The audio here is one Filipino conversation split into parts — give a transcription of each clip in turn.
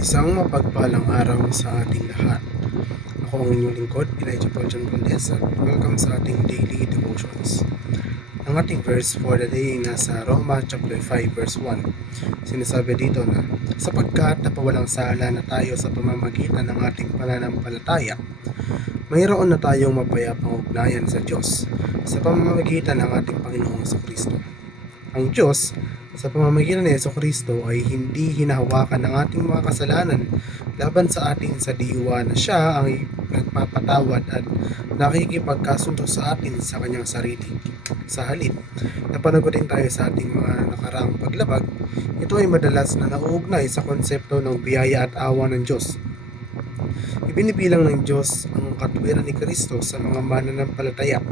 Isang mapagpalang araw sa ating lahat. Ako ang inyong lingkod, Elijah Paul John Valdez, at welcome sa ating daily devotions. Ang ating verse for the day ay nasa Roma chapter 5 verse 1. Sinasabi dito na, sapagkat napawalang sala na tayo sa pamamagitan ng ating pananampalataya, mayroon na tayong mapayapang ugnayan sa Diyos sa pamamagitan ng ating Panginoong Kristo. Ang Diyos, sa pamamagitan ni Kristo ay hindi hinahawakan ng ating mga kasalanan laban sa atin sa diwa na siya ang nagpapatawad at nakikipagkasundo sa atin sa kanyang sarili. Sa halip, napanagutin tayo sa ating mga nakaraang paglabag, ito ay madalas na nauugnay sa konsepto ng biyaya at awa ng Diyos. Ibinibilang ng Diyos ang katuwiran ni Kristo sa mga mananampalataya.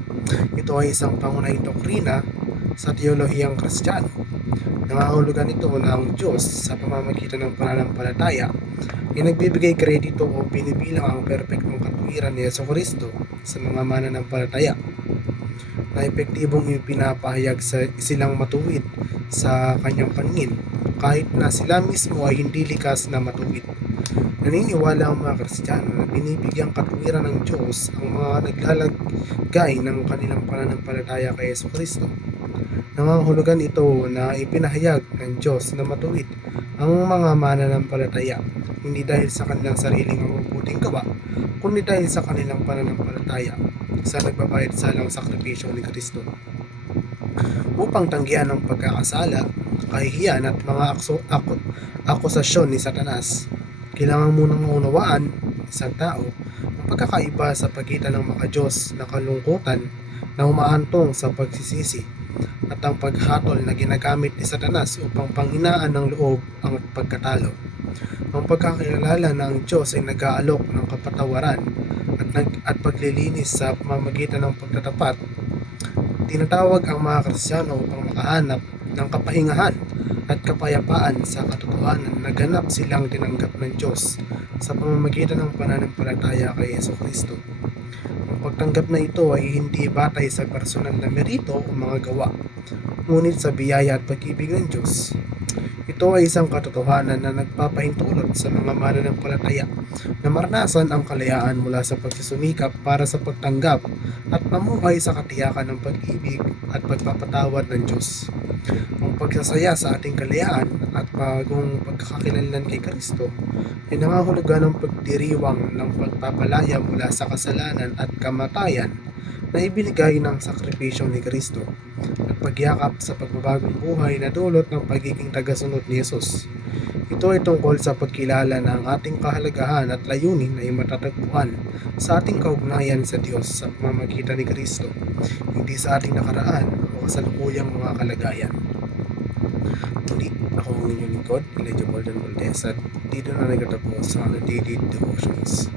Ito ay isang pangunahing doktrina sa teolohiyang Kristiyano. Nangangahulugan ito na ang Diyos sa pamamagitan ng pananampalataya ay nagbibigay kredito o binibilang ang perpektong katuwiran ni Kristo sa mga mananampalataya na epektibong ipinapahayag sa silang matuwid sa kanyang paningin kahit na sila mismo ay hindi likas na matuwid. Naniniwala ang mga Kristiyano na binibigyang katuwiran ng Diyos ang mga naglalagay ng kanilang pananampalataya kay Kristo. Nangangahulugan ito na ipinahayag ng Diyos na matuwid ang mga mananampalataya, hindi dahil sa kanilang sariling mabubuting gawa, kundi dahil sa kanilang pananampalataya sa nagbabayad salang sakripisyo ni Kristo. Upang tanggihan ang pagkakasala, kahihiyan at mga akusasyon ni Satanas, kailangan munang maunawaan isang tao ang pagkakaiba sa pagitan ng maka-Diyos na kalungkutan na umaantong sa pagsisisi at ang paghatol na ginagamit ni Satanas upang panghinaan ng loob ang pagkatalo. Ang pagkakilala na ang Diyos ay nag-aalok ng kapatawaran at paglilinis sa pamamagitan ng pagtatapat, tinatawag ang mga Kristiyano upang makahanap ng kapahingahan at kapayapaan sa katotohanan na ganap silang tinanggap ng Diyos sa pamamagitan ng pananampalataya kay Kristo. Ang pagtanggap na ito ay hindi batay sa personal na merito o mga gawa, ngunit sa biyaya at pag-ibig ng Diyos. Ito ay isang katotohanan na nagpapahintulot sa mga mananampalataya na maranasan ang kalayaan mula sa pagsusumikap para sa pagtanggap at mamuhay sa katiyakan ng pag-ibig at pagpapatawad ng Diyos. Ang pagsasaya sa ating kalayaan at bagong pagkakakilanlan kay Kristo ay nangahulugan ng pagdiriwang ng pagpapalaya mula sa kasalanan at kamatayan na ibinigay ng sakripisyo ni Kristo at pagyakap sa pagbabagong buhay na dulot ng pagiging tagasunod ni Jesus. Ito ay tungkol sa pagkilala na ang ating kahalagahan at layunin ay matatagpuan sa ating kaugnayan sa Diyos sa pamamagitan ni Kristo, hindi sa ating nakaraan o kasalukuyang mga kalagayan. Muli, ako ang inyong lingkod, Elijah Paul John Valdez, at dito na nagtatapos sa daily devotions.